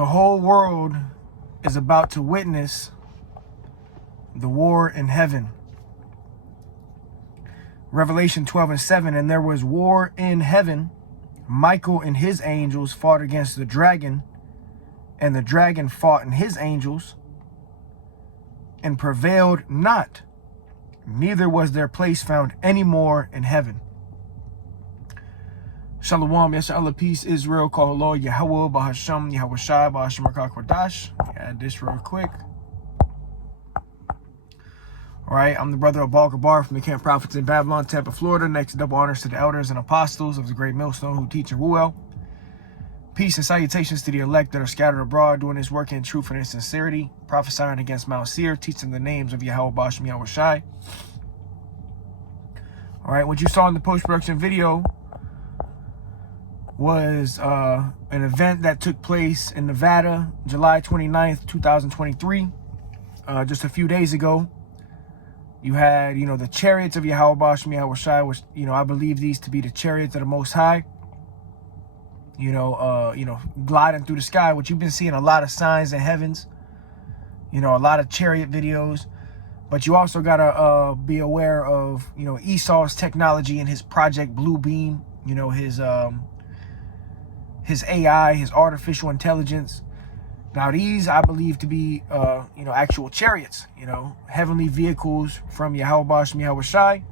The whole world is about to witness the war in heaven. Revelation 12:7, and there was war in heaven. Michael and his angels fought against the dragon, and the dragon fought and his angels, and prevailed not, neither was their place found any more in heaven. Shalom, Yasha peace, Israel, call Lord Yahweh, Bahasham, Yahweh Shai, Bahasham Rakakwadash. Add this real quick. All right, I'm the brother of Baal Gabar from the Camp Prophets in Babylon, Tampa, Florida. Next, double honors to the elders and apostles of the great millstone who teach in Ruel. Peace and salutations to the elect that are scattered abroad, doing this work in truth and in sincerity, prophesying against Mount Seir, teaching the names of Yahweh, Bahasham, Yahweh Shai. All right, what you saw in the post-production video was an event that took place in Nevada, July 29th, 2023. Just a few days ago, you had, the chariots of Yahweh, Bahasham, Yahweh Shai, which, I believe these to be the chariots of the Most High, gliding through the sky, which you've been seeing a lot of signs in heavens, a lot of chariot videos. But you also got to be aware of, Esau's technology and his Project Bluebeam, his AI, his artificial intelligence. Now these I believe to be, actual chariots, heavenly vehicles from Yahweh, Bahasham, Yahweh Shai.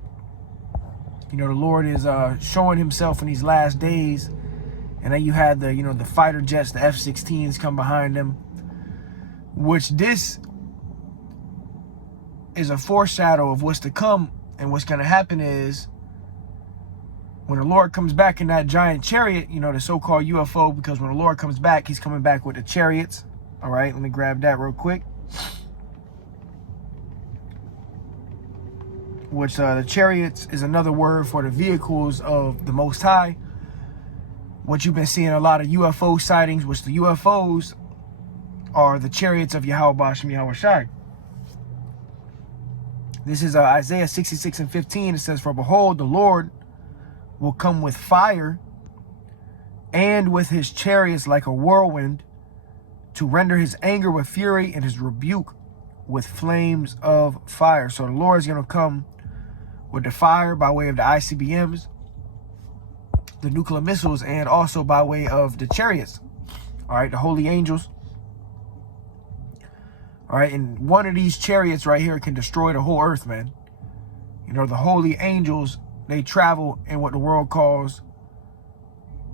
The Lord is showing himself in these last days. And then you had the, the fighter jets, the F-16s come behind them, which this is a foreshadow of what's to come. And what's going to happen is when the Lord comes back in that giant chariot, the so-called UFO, because when the Lord comes back, he's coming back with the chariots. All right, let me grab that real quick. Which the chariots is another word for the vehicles of the Most High. What you've been seeing a lot of UFO sightings, which the UFOs are the chariots of Yahweh, Bahasham, Yahweh Shai. This is Isaiah 66:15. It says, "For behold, the Lord will come with fire, and with his chariots like a whirlwind, to render his anger with fury and his rebuke with flames of fire." So the Lord is going to come with the fire by way of the ICBMs, the nuclear missiles, and also by way of the chariots. All right, the holy angels. All right, and one of these chariots right here can destroy the whole earth, man. The holy angels, they travel in what the world calls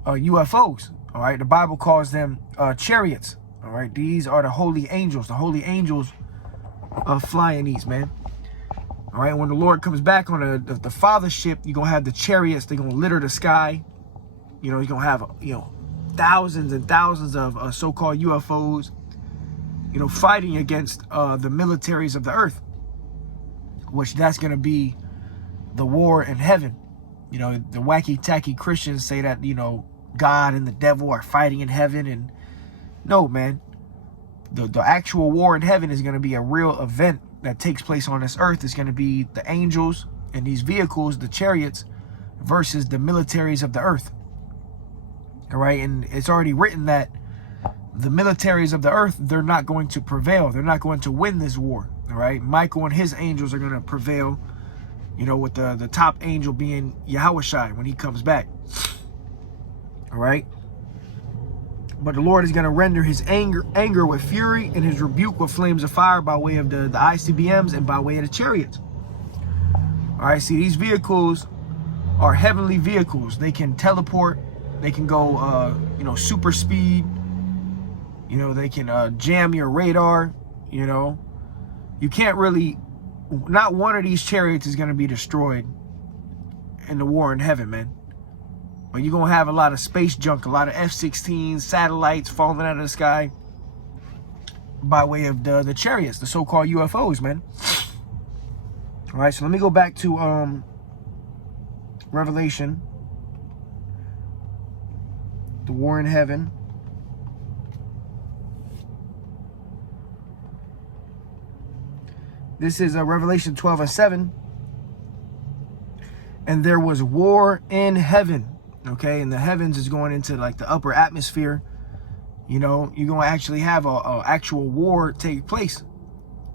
UFOs. All right, the Bible calls them chariots. All right, these are the holy angels. The holy angels are flying these, man. All right, when the Lord comes back on the Father ship, you're going to have the chariots. They're going to litter the sky. You're going to have, thousands and thousands of so-called UFOs, fighting against the militaries of the earth, which that's going to be the war in heaven. The wacky-tacky Christians say that, God and the devil are fighting in heaven. And no, man, the actual war in heaven is going to be a real event that takes place on this earth. It's going to be the angels and these vehicles, the chariots, versus the militaries of the earth. All right, and it's already written that the militaries of the earth, they're not going to prevail. They're not going to win this war. All right, Michael and his angels are going to prevail, with the top angel being Yahweh Shai when he comes back. All right, but the Lord is going to render his anger with fury and his rebuke with flames of fire by way of the ICBMs and by way of the chariots. All right, see, these vehicles are heavenly vehicles. They can teleport. They can go, super speed. They can jam your radar. You can't really, not one of these chariots is going to be destroyed in the war in heaven, man. But you're going to have a lot of space junk, a lot of F-16s, satellites falling out of the sky by way of the chariots, the so-called UFOs, man. All right, so let me go back to Revelation, the war in heaven. This is Revelation 12:7. And there was war in heaven. Okay, and the heavens is going into like the upper atmosphere. you know, you're going to actually have a actual war take place,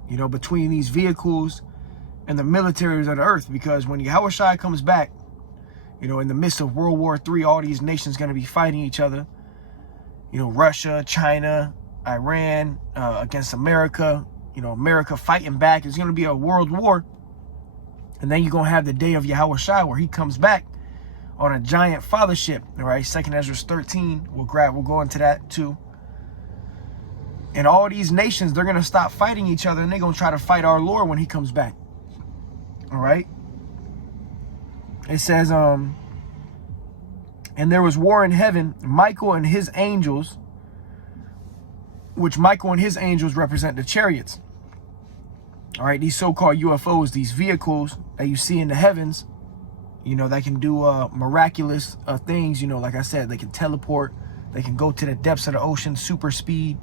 you know, between these vehicles and the militaries of the earth. Because when Yahushua comes back, you know, in the midst of World War III, all these nations going to be fighting each other. You know, Russia, China, Iran against America, you know, America fighting back. It's going to be a world war. And then you're going to have the day of Yahushua where he comes back on a giant father ship. All right, 2nd Ezra 13. We'll go into that too. And all these nations, they're going to stop fighting each other and they're going to try to fight our Lord when he comes back. All right. It says, and there was war in heaven, Michael and his angels, which Michael and his angels represent the chariots. All right, these so-called UFOs, these vehicles that you see in the heavens, you know, that can do miraculous things. You know, like I said, they can teleport. They can go to the depths of the ocean, super speed.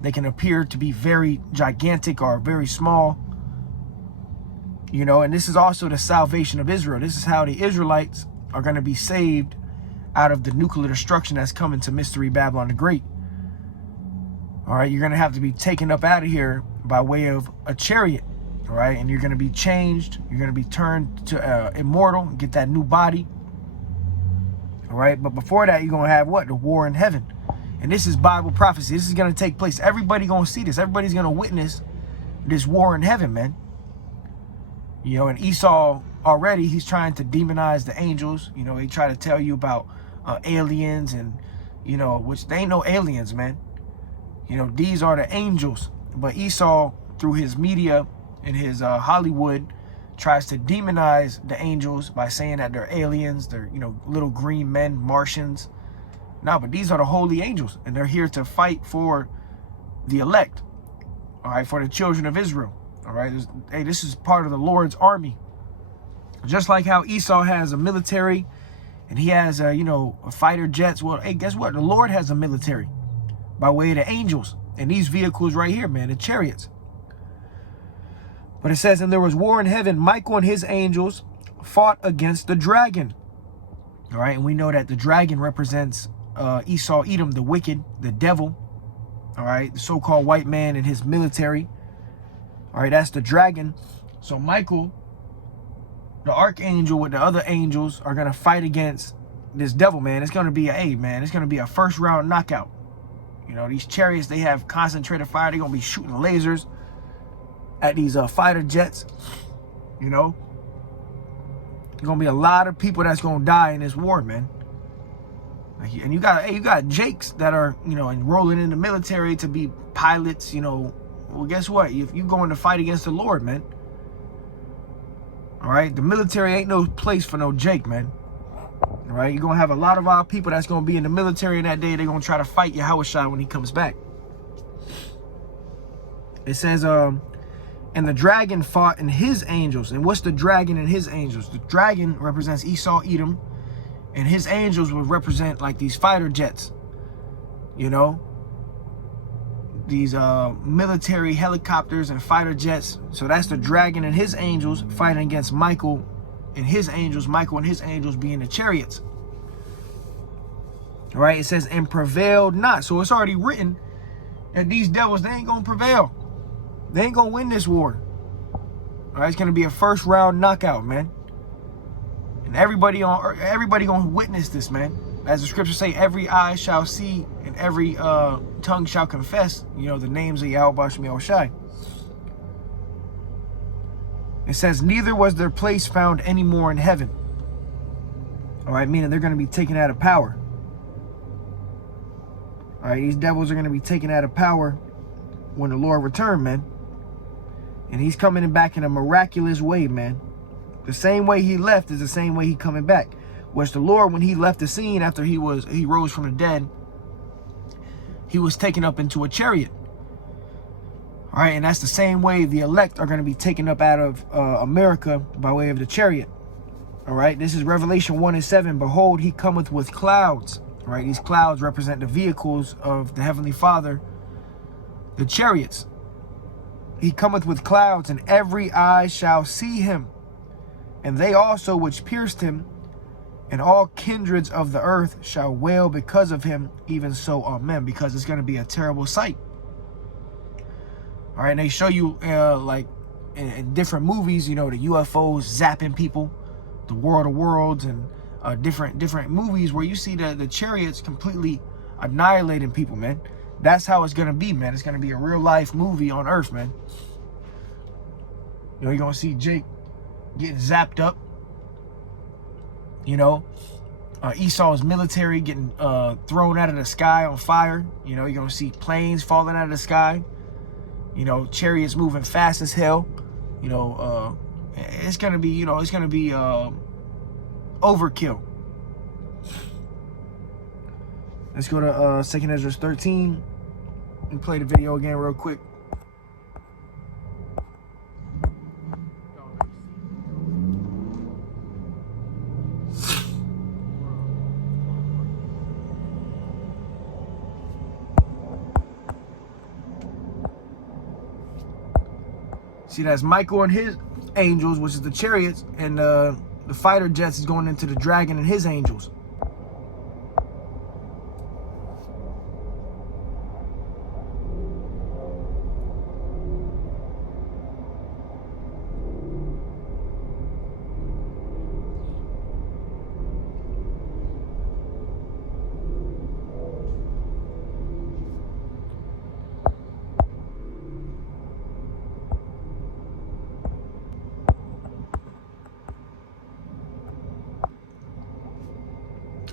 They can appear to be very gigantic or very small. You know, and this is also the salvation of Israel. This is how the Israelites are going to be saved out of the nuclear destruction that's coming to Mystery Babylon the Great. All right, you're going to have to be taken up out of here by way of a chariot. All right, and you're going to be changed. You're going to be turned to immortal, get that new body. All right, but before that, you're going to have what? The war in heaven. And this is Bible prophecy. This is going to take place. Everybody's going to see this. Everybody's going to witness this war in heaven, man. You know, and Esau already, he's trying to demonize the angels. You know, he tried to tell you about aliens and, you know, which they ain't no aliens, man. You know, these are the angels. But Esau, through his media and his Hollywood, tries to demonize the angels by saying that they're aliens. They're, you know, little green men, Martians. No, but these are the holy angels. And they're here to fight for the elect. All right, for the children of Israel. All right, hey, this is part of the Lord's army. Just like how Esau has a military and he has, you know, fighter jets. Well, hey, guess what? The Lord has a military by way of the angels. And these vehicles right here, man, the chariots. But it says, and there was war in heaven. Michael and his angels fought against the dragon. All right, and we know that the dragon represents Esau, Edom, the wicked, the devil. All right, the so-called white man and his military. All right, that's the dragon. So Michael, the archangel with the other angels, are going to fight against this devil, man. It's going to be it's going to be a first round knockout. You know, these chariots, they have concentrated fire. They're going to be shooting lasers at these fighter jets. You know, there's going to be a lot of people that's going to die in this war, man. And you got Jakes that are, you know, enrolling in the military to be pilots, you know. Well, guess what? If you going to fight against the Lord, man. All right, the military ain't no place for no Jake, man. All right, you're going to have a lot of our people that's going to be in the military in that day. They're going to try to fight Yahushua when he comes back. It says, and the dragon fought and his angels. And what's the dragon and his angels? The dragon represents Esau, Edom. And his angels would represent like these fighter jets. You know? These military helicopters and fighter jets. So that's the dragon and his angels fighting against Michael and his angels. Michael and his angels being the chariots. All right, it says, and prevailed not. So it's already written that these devils, they ain't going to prevail. They ain't going to win this war. All right, it's going to be a first round knockout, man. And everybody going to witness this, man. As the scriptures say, every eye shall see and every tongue shall confess, you know, the names of Yahweh Shem Yahushai. It says, neither was their place found any more in heaven. All right, meaning they're going to be taken out of power. All right, these devils are going to be taken out of power when the Lord returns, man. And he's coming back in a miraculous way, man. The same way he left is the same way he coming back. Which the Lord, when he left the scene after he rose from the dead, he was taken up into a chariot. All right, and that's the same way the elect are going to be taken up out of America by way of the chariot. All right, this is Revelation 1:7. Behold, he cometh with clouds. All right, these clouds represent the vehicles of the Heavenly Father, the chariots. He cometh with clouds, and every eye shall see him, and they also which pierced him, and all kindreds of the earth shall wail because of him, even so, amen. Because it's going to be a terrible sight. All right, and they show you like in different movies, you know, the UFOs zapping people, the World of Worlds, and different movies where you see the chariots completely annihilating people, man. That's how it's gonna be, man. It's gonna be a real life movie on Earth, man. You know, you're gonna see Jake getting zapped up. You know, Esau's military getting thrown out of the sky on fire. You know, you're gonna see planes falling out of the sky. You know, chariots moving fast as hell. You know, it's gonna be, you know, it's gonna be overkill. Let's go to 2nd Ezra 13 and play the video again real quick. See, that's Michael and his angels, which is the chariots, and the fighter jets is going into the dragon and his angels.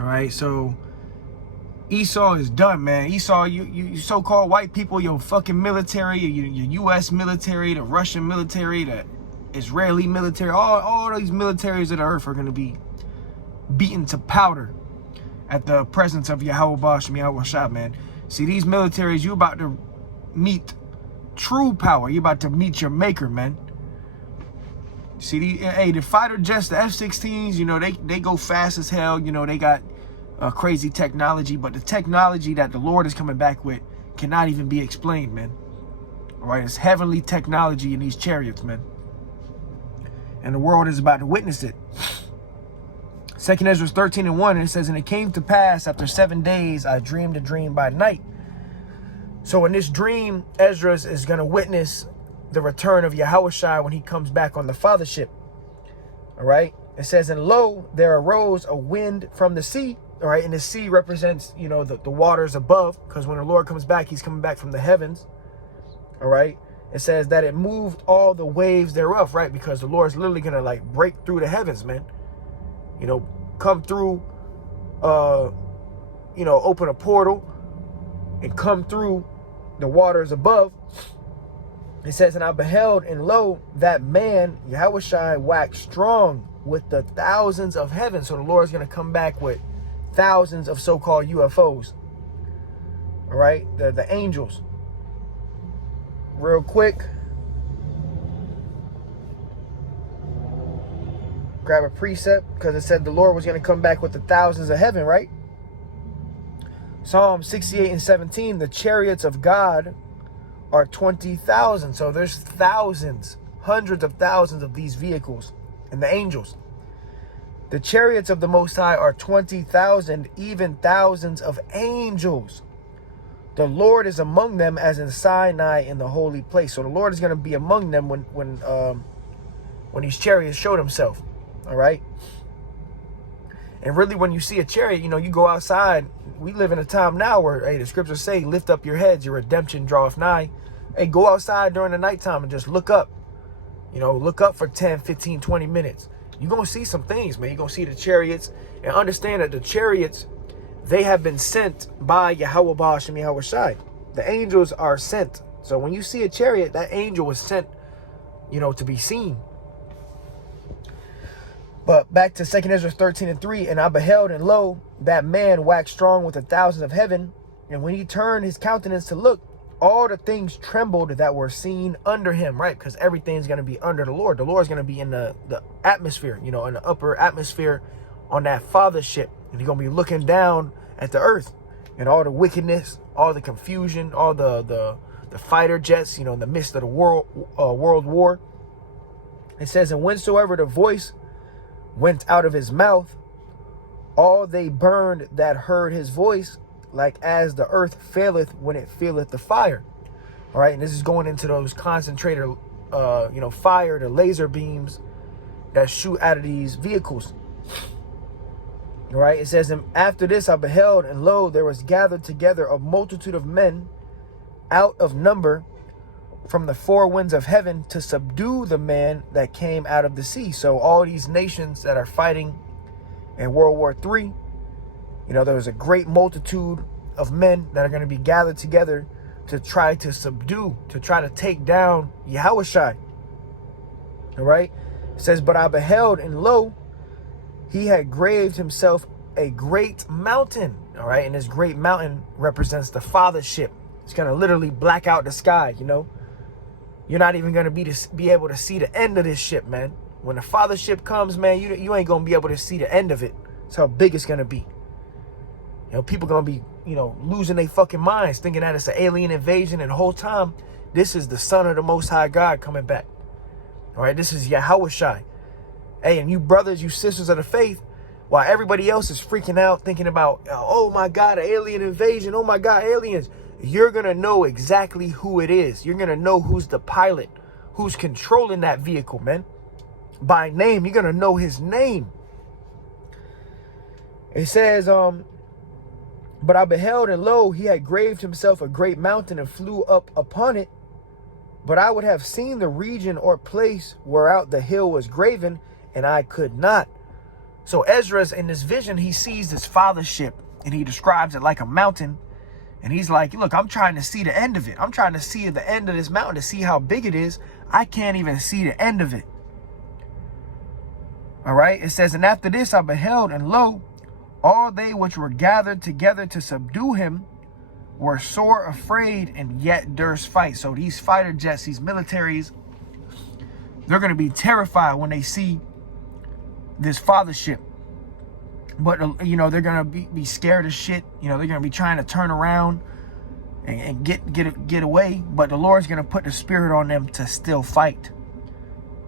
All right, so Esau is done, man. Esau, you so-called white people, your fucking military, your U.S. military, the Russian military, the Israeli military, all these militaries of the earth are going to be beaten to powder at the presence of Yahweh Shem Yahweh Shah, man. See, these militaries, you about to meet true power. You about to meet your maker, man. See, the fighter jets, the F-16s, you know, they go fast as hell. You know, they got crazy technology, but the technology that the Lord is coming back with cannot even be explained, man. All right, it's heavenly technology in these chariots, man. And the world is about to witness it. 2nd Ezra 13:1, and it says, and it came to pass after 7 days, I dreamed a dream by night. So in this dream, Ezra is going to witness the return of Yahushua when he comes back on the fathership. All right. It says, and lo, there arose a wind from the sea. All right. And the sea represents, you know, the waters above, because when the Lord comes back, he's coming back from the heavens. All right. It says that it moved all the waves thereof, right? Because the Lord's literally going to like break through the heavens, man. You know, come through, you know, open a portal and come through the waters above. It says, and I beheld, and lo, that man, Yahushua, waxed strong with the thousands of heaven. So the Lord is going to come back with thousands of so-called UFOs. All right, the angels. Real quick. Grab a precept, because it said the Lord was going to come back with the thousands of heaven, right? Psalm 68:17, the chariots of God are 20,000. So there's thousands, hundreds of thousands of these vehicles and the angels. The chariots of the Most High are 20,000, even thousands of angels. The Lord is among them as in Sinai in the holy place. So the Lord is going to be among them when these chariots showed himself. All right. And really, when you see a chariot, you know, you go outside. We live in a time now where, hey, the scriptures say, lift up your heads, your redemption draweth nigh. Hey, go outside during the nighttime and just look up. You know, look up for 10, 15, 20 minutes. You're going to see some things, man. You're going to see the chariots. And understand that the chariots, they have been sent by Yahweh Shem Yahweh Shai. The angels are sent. So when you see a chariot, that angel was sent, you know, to be seen. But back to 2nd Ezra 13:3, and I beheld, and lo, that man waxed strong with the thousands of heaven. And when he turned his countenance to look, all the things trembled that were seen under him, right? Because everything's going to be under the Lord. The Lord's going to be in the atmosphere, you know, in the upper atmosphere on that fathership. And he's going to be looking down at the earth and all the wickedness, all the confusion, all the fighter jets, you know, in the midst of the world war. It says, and whensoever the voice went out of his mouth, all they burned that heard his voice, like as the earth faileth when it feeleth the fire. All right, and this is going into those concentrator, fire, the laser beams that shoot out of these vehicles. All right, it says, and after this I beheld, and lo, there was gathered together a multitude of men out of number from the four winds of heaven to subdue the man that came out of the sea. So all these nations that are fighting in World War III, there was a great multitude of men that are going to be gathered together to try to subdue, to try to take down Yahushua. All right. It says, but I beheld, and lo, he had graved himself a great mountain. All right. And this great mountain represents the fathership. It's going to literally black out the sky. You're not even going to be able to see the end of this ship, man. When the fathership comes, man, you ain't going to be able to see the end of it. That's how big it's going to be. People going to be, losing their fucking minds, thinking that it's an alien invasion. And the whole time, this is the Son of the Most High God coming back. All right, this is Yahushua. Hey, and you brothers, you sisters of the faith, while everybody else is freaking out, thinking about, oh my God, an alien invasion. Oh my God, aliens. You're going to know exactly who it is. You're going to know who's the pilot, who's controlling that vehicle, man. By name, you're going to know his name. It says, but I beheld, and lo, he had graved himself a great mountain and flew up upon it. But I would have seen the region or place whereout the hill was graven, and I could not. So Ezra's in this vision, he sees this fathership, and he describes it like a mountain. And he's like, look, I'm trying to see the end of it. I'm trying to see the end of this mountain to see how big it is. I can't even see the end of it. All right. It says, and after this I beheld, and lo, all they which were gathered together to subdue him were sore afraid and yet durst fight. So these fighter jets, these militaries, they're going to be terrified when they see this fathership. But, they're going to be scared as shit. They're going to be trying to turn around and get away. But the Lord's going to put the spirit on them to still fight.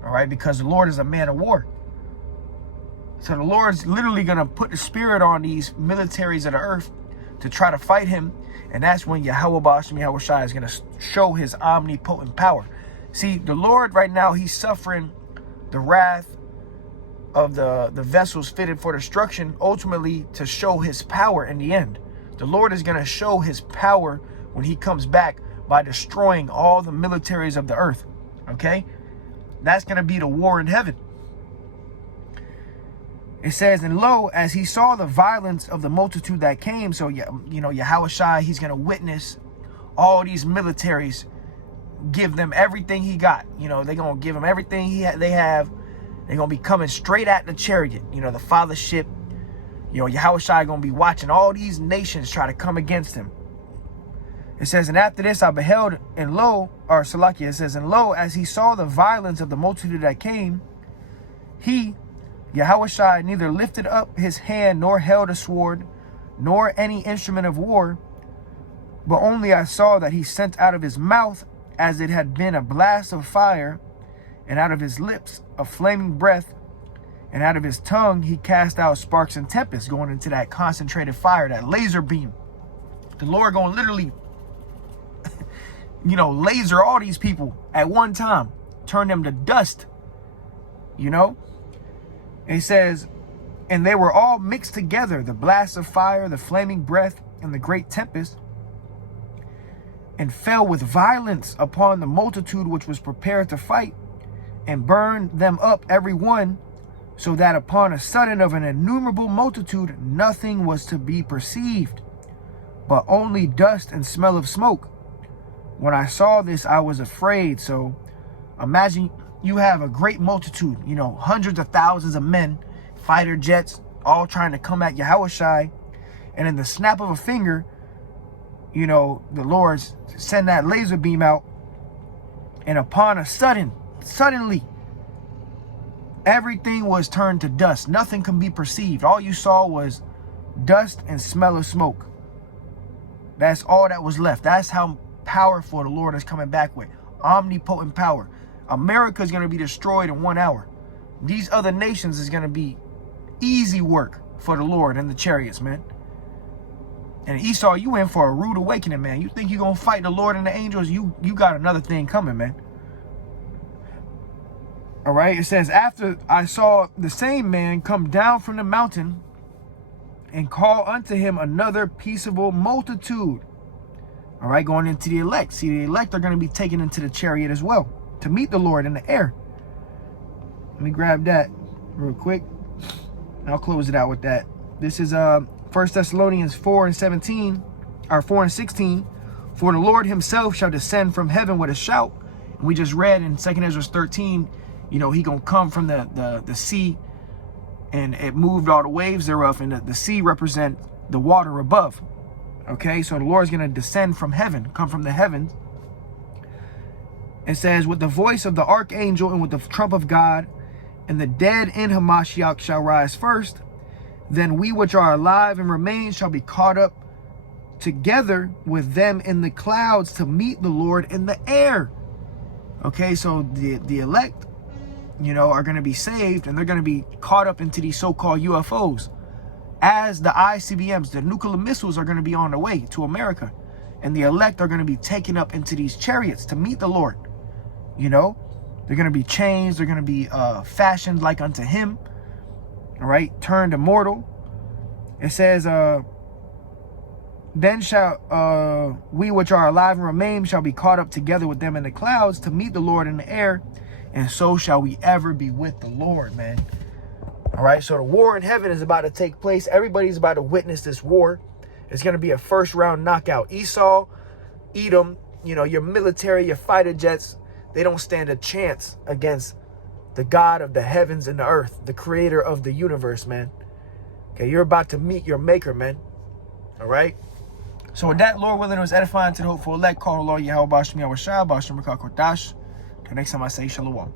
All right, because the Lord is a man of war. So the Lord's literally going to put the spirit on these militaries of the earth to try to fight him. And that's when Yahweh Ba'ashem Yahushua is going to show his omnipotent power. See, the Lord right now, he's suffering the wrath of the vessels fitted for destruction, ultimately to show his power in the end. The Lord is going to show his power when he comes back by destroying all the militaries of the earth. Okay? That's going to be the war in heaven. It says, and lo, as he saw the violence of the multitude that came, so, Yahushua, he's going to witness all these militaries, give them everything he got. They're going to give him everything they have. They're going to be coming straight at the chariot, the fathership. Yahushua going to be watching all these nations try to come against him. It says, and after this I beheld, and lo, or Salakia, it says, and lo, as he saw the violence of the multitude that came, he, Yahushua, neither lifted up his hand nor held a sword, nor any instrument of war, but only I saw that he sent out of his mouth as it had been a blast of fire, and out of his lips a flaming breath, and out of his tongue he cast out sparks and tempests, going into that concentrated fire, that laser beam. The Lord going to literally, laser all these people at one time, turn them to dust, And it says, and they were all mixed together, the blast of fire, the flaming breath, and the great tempest, and fell with violence upon the multitude which was prepared to fight, and burned them up every one, so that upon a sudden of an innumerable multitude nothing was to be perceived, but only dust and smell of smoke. When I saw this, I was afraid. So imagine you have a great multitude, hundreds of thousands of men, fighter jets, all trying to come at Yahushua. And in the snap of a finger, the Lord send that laser beam out. And upon a suddenly, everything was turned to dust. Nothing can be perceived. All you saw was dust and smell of smoke. That's all that was left. That's how powerful the Lord is coming back with. Omnipotent power. America is going to be destroyed in 1 hour. These other nations is going to be easy work for the Lord and the chariots, man. And Esau, you in for a rude awakening, man. You think you're going to fight the Lord and the angels? You got another thing coming, man. All right, it says, after I saw the same man come down from the mountain and call unto him another peaceable multitude. All right, going into the elect. See, the elect are going to be taken into the chariot as well to meet the Lord in the air. Let me grab that real quick. I'll close it out with that. This is 1 Thessalonians 4:17, or 4:16. For the Lord himself shall descend from heaven with a shout. And we just read in 2 Ezra 13, you know, he gonna come from the sea, and it moved all the waves thereof, and the sea represent the water above. Okay, so the Lord's gonna descend from heaven, come from the heavens. It says, with the voice of the archangel and with the trump of God, and the dead in Hamashiach shall rise first. Then we which are alive and remain shall be caught up together with them in the clouds to meet the Lord in the air. Okay, so the elect, you know, are going to be saved, and they're going to be caught up into these so-called UFOs. As the ICBMs, the nuclear missiles, are going to be on the way to America. And the elect are going to be taken up into these chariots to meet the Lord. You know, they're going to be changed. They're going to be fashioned like unto him. All right, turned immortal. It says, then shall we which are alive and remain shall be caught up together with them in the clouds to meet the Lord in the air. And so shall we ever be with the Lord, man. All right, so the war in heaven is about to take place. Everybody's about to witness this war. It's going to be a first round knockout. Esau, Edom, you know, your military, your fighter jets, they don't stand a chance against the God of the heavens and the earth, the creator of the universe, man. Okay, you're about to meet your maker, man. All right. So with that, Lord willing, it was edifying to the hopeful elect. Call the Lord Yahweh Bashmi Awashah, Bashmi Makakodash. Till next time I say Shalom.